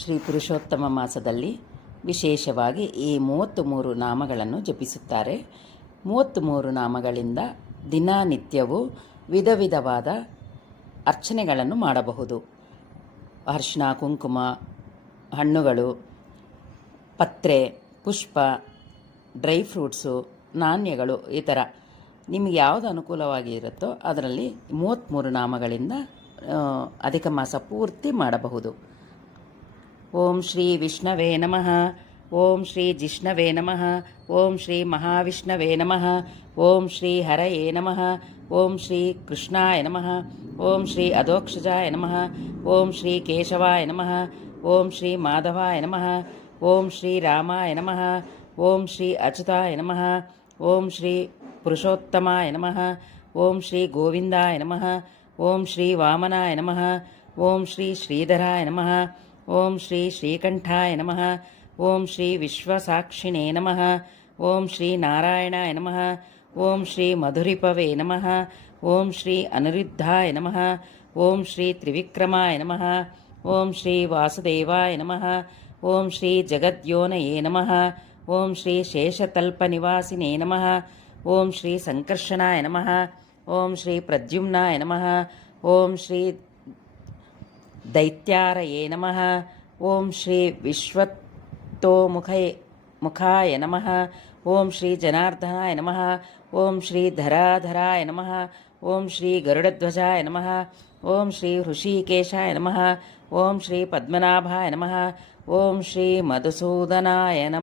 ಶ್ರೀ ಪುರುಷೋತ್ತಮ ಮಾಸದಲ್ಲಿ ವಿಶೇಷವಾಗಿ ಈ 33 ನಾಮಗಳನ್ನು ಜಪಿಸುತ್ತಾರೆ. 33 ನಾಮಗಳಿಂದ ದಿನನಿತ್ಯವೂ ವಿಧ ವಿಧವಾದ ಅರ್ಚನೆಗಳನ್ನು ಮಾಡಬಹುದು. ಅರಿಶಿನ, ಕುಂಕುಮ, ಹಣ್ಣುಗಳು, ಪತ್ರೆ, ಪುಷ್ಪ, ಡ್ರೈ ಫ್ರೂಟ್ಸು, ನಾಣ್ಯಗಳು, ಈ ಥರ ನಿಮಗೆ ಯಾವುದು ಅನುಕೂಲವಾಗಿ ಇರುತ್ತೋ ಅದರಲ್ಲಿ 33 ನಾಮಗಳಿಂದ ಅಧಿಕ ಮಾಸ ಪೂರ್ತಿ ಮಾಡಬಹುದು. ಓಂ ಶ್ರೀ ವಿಷ್ಣವೇ ನಮಃ. ಓಂ ಶ್ರೀ ಜಿಷ್ಣವೇ ನಮಃ. ಓಂ ಶ್ರೀ ಮಹಾವಿಷ್ಣವೇ ನಮಃ. ಓಂ ಶ್ರೀ ಹರಯೇ ನಮಃ. ಓಂ ಶ್ರೀ ಕೃಷ್ಣಾಯ ನಮಃ. ಓಂ ಶ್ರೀ ಅಧೋಕ್ಷಜಾಯ ನಮಃ. ಓಂ ಶ್ರೀ ಕೇಶವಾಯ ನಮಃ. ಓಂ ಶ್ರೀ ಮಾಧವಾಯ ನಮಃ. ಓಂ ಶ್ರೀ ರಾಮಾಯ ನಮಃ. ಓಂ ಶ್ರೀ ಅಚ್ಯುತಾಯ ನಮಃ. ಓಂ ಶ್ರೀ ಪುರುಷೋತ್ತಮಾಯ ನಮಃ. ಓಂ ಶ್ರೀ ಗೋವಿಂದಾಯ ನಮಃ. ಓಂ ಶ್ರೀ ವಾಮನಾಯ ನಮಃ. ಓಂ ಶ್ರೀ ಶ್ರೀಧರಾಯ ನಮಃ. ಓಂ ಶ್ರೀ ಶ್ರೀಕಂಠಾಯ ನಮಃ. ಓಂ ಶ್ರೀ ವಿಶ್ವಸಾಕ್ಷಿಣೇ ನಮಃ. ಓಂ ಶ್ರೀ ನಾರಾಯಣಾಯ ನಮಃ. ಓಂ ಶ್ರೀ ಮಧುರಿಪವೇ ನಮಃ. ಓಂ ಶ್ರೀ ಅನಿರುದ್ಧಾಯ ನಮಃ. ಓಂ ಶ್ರೀ ತ್ರಿವಿಕ್ರಮಾಯ ನಮಃ. ಓಂ ಶ್ರೀ ವಾಸುದೇವಾಯ ನಮಃ. ಓಂ ಶ್ರೀ ಜಗದ್ಯೋನಯೇ ನಮಃ. ಓಂ ಶ್ರೀ ಶೇಷತಲ್ಪನಿವಾಸಿನೇ ನಮಃ. ಓಂ ಶ್ರೀ ಸಂಕರ್ಷಣಾಯ ನಮಃ. ಓಂ ಶ್ರೀ ಪ್ರದ್ಯುಮ್ನಾಯ ನಮಃ. ಓಂ ಶ್ರೀ ದೈತ್ಯಾರಯೇ ನಮಃ. ಓಂ ಶ್ರೀ ಮುಖಾಯ ನಮಃ. ಓಂ ಶ್ರೀ ಜನಾರ್ದನಾಯ ನಮಃ. ಓಂ ಶ್ರೀ ಧರಾಧರಾಯ ನಮಃ. ಓಂ ಶ್ರೀ ಗರುಡಧ್ವಜಾಯ ನಮಃ. ಓಂ ಶ್ರೀ ಹೃಷಿಕೇಶಾಯ ನಮಃ. ಓಂ ಶ್ರೀ ಪದ್ಮನಾಭಾಯ ನಮಃ. ಓಂ ಶ್ರೀ ಮಧುಸೂದನಾಯ ನಮಃ.